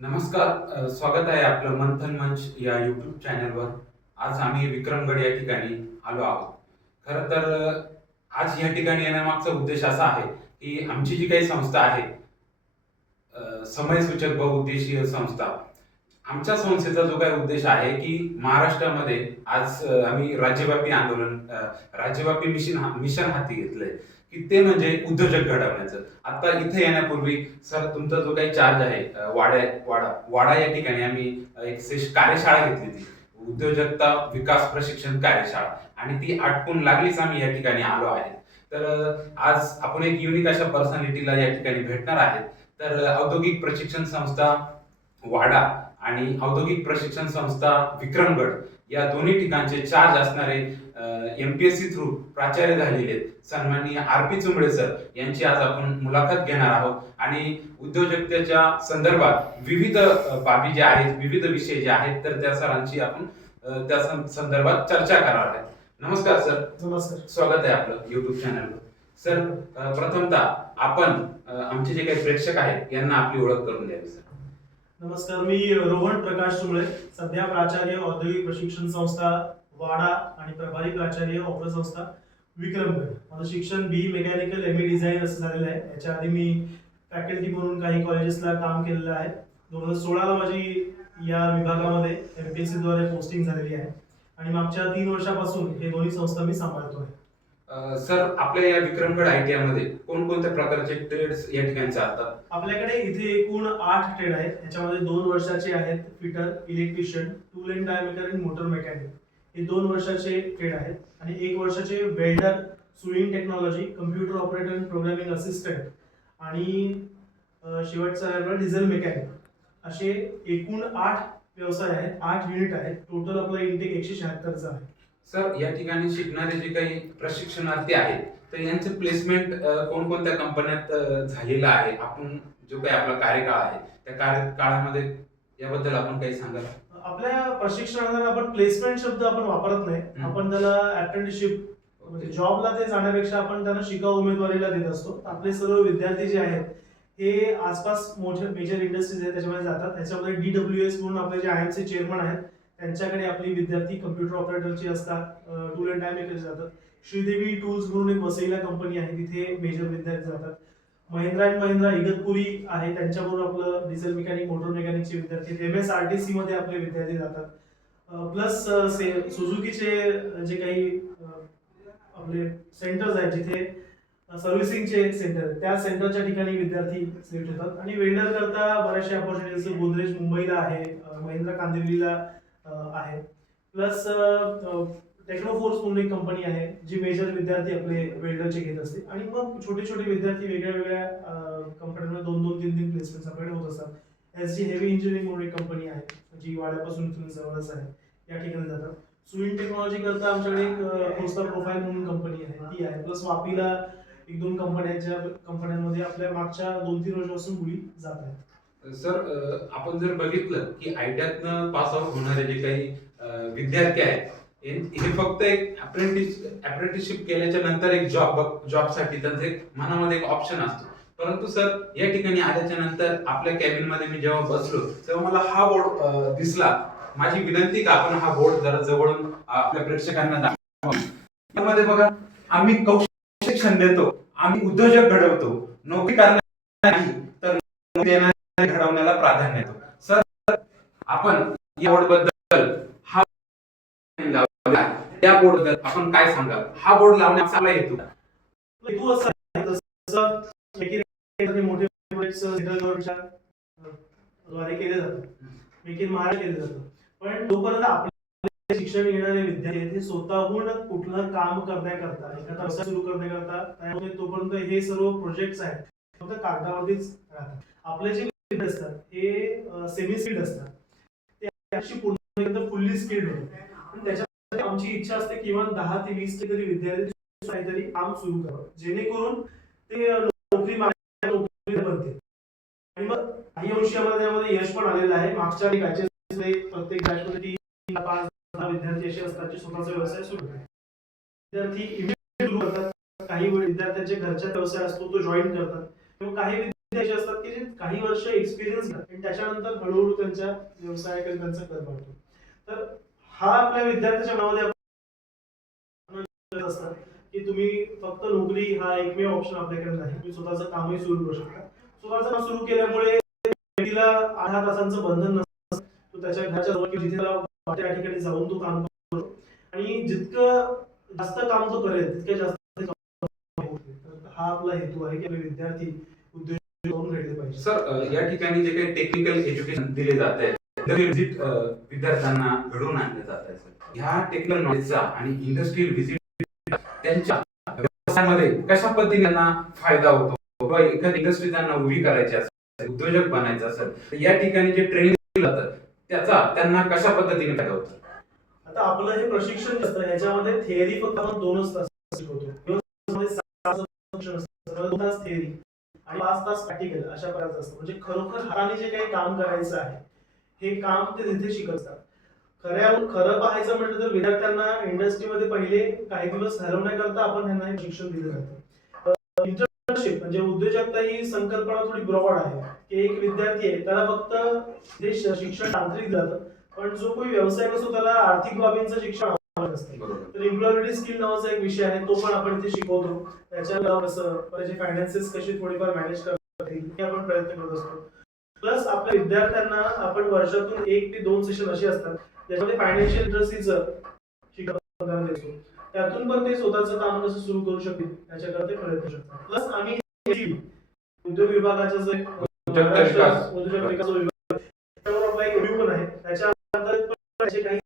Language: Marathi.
नमस्कार स्वागत आहे आपलं मंथन मंच या यूट्यूब चॅनलवर आज आम्ही विक्रमगड या ठिकाणी आलो आहोत. खरं तर आज या ठिकाणी येण्यामागचा उद्देश असा आहे की आमची जी काही संस्था आहे समयसूचक बहुउद्देशीय संस्था. आमच्या संस्थेचा जो काही उद्देश आहे की महाराष्ट्रामध्ये आज आम्ही राज्यव्यापी आंदोलन राज्यव्यापी मिशन मिशन हाती घेतलंय. की ते म्हणजे उद्योजक घडवण्याचं. आता इथे येण्यापूर्वी सर तुमचा जो काही चार्ज आहे वाडा वाड्या वाडा वाडा या ठिकाणी आम्ही एक कार्यशाळा घेतली होती. उद्योजकता विकास प्रशिक्षण कार्यशाळा. आणि ती आटपून लागलीच आम्ही या ठिकाणी आलो आहे. तर आज आपण एक युनिक अशा पर्सनॅलिटीला या ठिकाणी भेटणार आहेत. तर औद्योगिक प्रशिक्षण संस्था वाडा आणि औद्योगिक प्रशिक्षण संस्था विक्रमगड. या दोन्ही ठिकाणचे चार्ज असणारे एमपीएससी थ्रू प्राचार्य झालेले आहेत. सन्माननीय आर पी चुंबळे सर यांची आज आपण मुलाखत घेणार आहोत. आणि उद्योजकतेच्या संदर्भात विविध बाबी ज्या आहेत विविध विषय जे आहेत तर त्या सरांची आपण त्या सं- संदर्भात चर्चा करणार आहे नमस्कार सर नमस्कार. स्वागत आहे आपलं युट्यूब चॅनलवर सर प्रथमतः आपण आमचे जे काही प्रेक्षक आहेत यांना आपली ओळख करून द्यावी सर नमस्कार मी रोहन प्रकाश सुळे सध्या प्राचार्य औद्योगिक प्रशिक्षण संस्था वाडा आणि प्रभारी प्राचार्य ऑफर संस्था विक्रमगड माझं शिक्षण B mechanical M A design असं झालेलं आहे. याच्या आधी मी फॅकल्टी म्हणून काही कॉलेजेसला काम केलेलं आहे. दोन हजार सोळाला माझी या विभागामध्ये एम पी एस सीद्वारे पोस्टिंग झालेली आहे. आणि मागच्या तीन वर्षापासून हे दोन्ही संस्था मी सांभाळतो आहे सर आपल्या या विक्रमगड आयमध्ये कोणकोणत्या प्रकारचे ट्रेड्स या ठिकाणी चालतात आपल्याकडे इथे एकूण आठ ट्रेड आहेत. त्याच्यामध्ये दोन वर्षाचे आहेत fitter electrician tool and die maker आणि मोटर मेकॅनिक हे दोन वर्षाचे ट्रेड आहेत. आणि एक वर्षाचे welder sewing technology computer operator and programming assistant आणि शेवटचा आहे डिझेल मेकॅनिक असे एकूण आठ व्यवसाय आहेत आठ युनिट आहेत. टोटल आपलं इंटेक एकशे शहात्तरचा आहे. सर या ठिकाणी शिकणारे जे काही प्रशिक्षणार्थी आहेत तर यांचं प्लेसमेंट कोणकोणत्या कंपन्यात झालेलं आहे? आपण जो काही आपला कार्यकाळ आहे त्या कार्यकाळामध्ये याबद्दल आपण काही सांगाल? आपल्या प्रशिक्षणात आपण प्लेसमेंट शब्द आपण वापरत नाही. आपण त्याला अप्रेंटिसशिप म्हणजे जॉबला ते जाण्यापेक्षा आपण त्यांना शिकाऊ उमेदवारीला देत असतो. आपले सर्व विद्यार्थी जे आहेत हे आसपास मोठे मेजर इंडस्ट्रीज आहेत त्याच्यामध्ये जातात. त्याच्यामध्ये डी डब्ल्यू एस म्हणून आपले जे आय एम सी चेअरमन आहेत त्यांच्याकडे आपली विद्यार्थी कम्प्युटर ऑपरेटरची असतात टूल अँड डायमेकडे जातात. श्रीदेवी टूल्स म्हणून एक वसईला कंपनी आहे तिथे मेजर विद्यार्थी जातात. महिंद्रा अँड महिंद्रा इगतपुरी आहे त्यांच्याबरोबर आपलं डिझेल मेकॅनिक मोटर मेकॅनिकचे विद्यार्थी M S R T C मध्ये आपले विद्यार्थी जातात. प्लस सुझुकीचे जे काही आपले सेंटर्स आहेत जिथे सर्व्हिसिंगचे सेंटर आहेत. त्या सेंटरच्या ठिकाणी विद्यार्थी सिलेक्ट होतात आणि वेल्डर करता बऱ्याचशा ऑपॉर्च्युनिटीज गोदरेज मुंबईला आहे. महिंद्रा कांदिवलीला आहे. प्लस टेक्नोफोर्स म्हणून एक कंपनी आहे जी मेजर विद्यार्थी आपले वेल्डरचे घेत असते. आणि मग छोटे छोटे विद्यार्थी वेगळ्या वेगळ्या कंपन्यांमध्ये दोन दोन तीन तीन प्लेसमेंट आपल्याकडे होत असतात. एस जी हेवी इंजिनिअरिंग म्हणून एक कंपनी आहे जी वाड्यापासून इथून जवळच आहे या ठिकाणी जातात. सुईन टेक्नॉलॉजी करता आमच्याकडे एक पोस्टर प्रोफाईल म्हणून कंपनी आहे ती आहे. प्लस वापीला एक दोन कंपन्यांच्या कंपन्यांमध्ये आपल्या मागच्या दोन तीन वर्षापासून मुली जात आहेत. सर आपण जर बघितलं की आयट्यातनं पास आउट होणारे जे काही विद्यार्थी आहेत हे फक्त एक अप्रेंटिस अप्रेंटिसशिप केल्याच्यानंतर एक जॉब जॉबसाठी त्यांचं एक मनामध्ये एक ऑप्शन असतो. परंतु सर या ठिकाणी आल्याच्यानंतर आपल्या कॅबिनमध्ये मी जेव्हा बसलो तेव्हा मला हा बोर्ड दिसला. माझी विनंती का आपण हा बोर्ड जरा जवळून आपल्या प्रेक्षकांना दाखवा? त्यामध्ये बघा आम्ही कौशल्य शिक्षण देतो आम्ही उद्योजक घडवतो. नोकरी करणार नाही तर घडवण्याला प्राधान्य देतो. सर आपण या बोर्डबद्दल हा त्या बोर्डबद्दल आपण काय सांगाल? हा बोर्ड लावण्याचा आपला हेतू हेतू असा आहे जसं Make मोठे प्रोजेक्ट्स सेंट्रल गव्हर्नमेंटच्या द्वारे केले जातात. मेक इन महाराष्ट्र केले जातात. पण तोपर्यंत आपले शिक्षण घेणारे विद्यार्थी हे स्वतःहून कुठलं काम करण्याकरता एखादा व्यवसाय सुरू करण्याकरता तयार तोपर्यंत हे सर्व प्रोजेक्ट्स आहेत फक्त कागदावरतीच राहतात. आपले जे असतात. हे सेमी स्किल्ड असतात. ते अशी पूर्ण फुल्ली स्किल्ड होते. पण त्याच्यामध्ये आमची इच्छा असते किमान दहा ते वीस तरी विद्यार्थी काहीतरी काम सुरू करावं. जेणेकरून ते नोकरी नोकरी बनते आणि मग काही अंशी आम्हाला त्यामध्ये यश पण आलेलं आहे. मागच्या बॅचेस प्रत्येक बॅचमध्ये तीन पाच दहा विद्यार्थी असे असतात जे स्वतःचा व्यवसाय सुरू करतात. विद्यार्थी immediate सुरू करतात. काही विद्यार्थ्यांचे घरचा व्यवसाय असतो तो जॉईन करतात. किंवा काही असे असतात की जे काही वर्ष एक्सपिरियन्स आणि त्याच्यानंतर हळूहळू त्यांच्या व्यवसायाकडे त्यांचा कर वाढतो. तर हा आपल्या विद्यार्थ्याच्या मनामध्ये असतात की तुम्ही फक्त नोकरी हा एकमेव ऑप्शन आपल्याकडे नाही. तुम्ही स्वतःचं कामही सुरू करू शकता. स्वतःचं काम सुरू केल्यामुळे व्यक्तीला आठ तासांचं बंधन नसतं. तो त्याच्या घराच्या जवळ जिथे त्या ठिकाणी जाऊन तो काम करतो. आणि जितकं जास्त काम तो करेल तितकं जास्त हा आपला हेतू आहे की विद्यार्थी सर या ठिकाणी जे काही टेक्निकल एज्युकेशन दिले जात आहे विद्यार्थ्यांना घडवून आणले जात आहे सर. ह्या टेक्निकल नॉलेजचा आणि इंडस्ट्रियल व्हिजिट त्यांच्या व्यवसायामध्ये कशा पद्धतीने त्यांना फायदा होतो? किंवा एखादी इंडस्ट्री त्यांना उभी करायची असेल उद्योजक बनायचं असेल या ठिकाणी जे ट्रेनिंग दिलं जातं त्याचा त्यांना कशा पद्धतीने फायदा होतो? आता आपलं हे प्रशिक्षण असतं ह्याच्यामध्ये थेअरी फक्त दोनच तास शिकवतो. दोन तास थेअरी आणि पाच तास प्रॅक्टिकल अशा प्रकारचं असतं. म्हणजे खरोखर हाताने जे काही काम करायचं आहे हे काम ते तिथे शिकत असतात खऱ्या खरं पाहायचं म्हटलं तर विद्यार्थ्यांना इंडस्ट्रीमध्ये पहिले काही दिवस घालवण्याकरता आपण त्यांना हे शिक्षण दिलं जातं. इंटर्नशिप म्हणजे उद्योजकता ही संकल्पना थोडी ब्रॉड आहे. की एक विद्यार्थी आहे त्याला फक्त ते शिक्षण तांत्रिक जातं पण जो कोणी व्यवसाय असतो त्याला आर्थिक बाबींचं शिक्षण असतं. तर इम्प्लॉयबिलिटी स्किल नावाचा एक विषय आहे तो पण आपण इथे शिकवतो. त्याच्याला कसं त्याचे फायनान्सेस कशी थोडीफार मॅनेज करता येईल हे आपण प्रयत्न करत असतो. प्लस आपल्या विद्यार्थ्यांना आपण वर्षातून एक ते दोन सेशन असे असतात ज्याच्यामध्ये फायनान्शियल लिटरसीचं शिकवताना देतो त्यातून पण ते स्वतःचं काम कसं सुरू करू शकतील याच्याकडे ते प्रयत्न शकतात प्लस आम्ही उद्योग विभागाच्या जे. उद्योग विकास. विभाग त्यावर आपला एक रिव्ह्यू पण आहे. त्याच्या अंतर्गत काही